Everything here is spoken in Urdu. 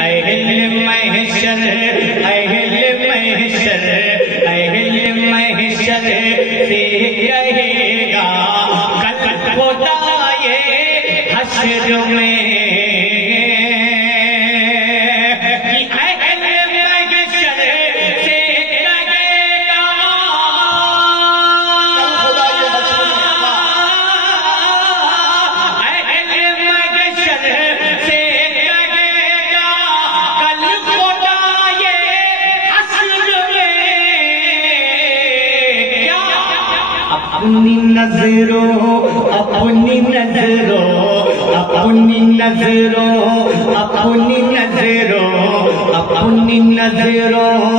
اہل محشر اہل محشر اہل محشر سے کہے گا کل خدا یہ حشر میں اپنی نظروں اپنی نظروں اپنی نظروں اپنی نظروں اپنی نظروں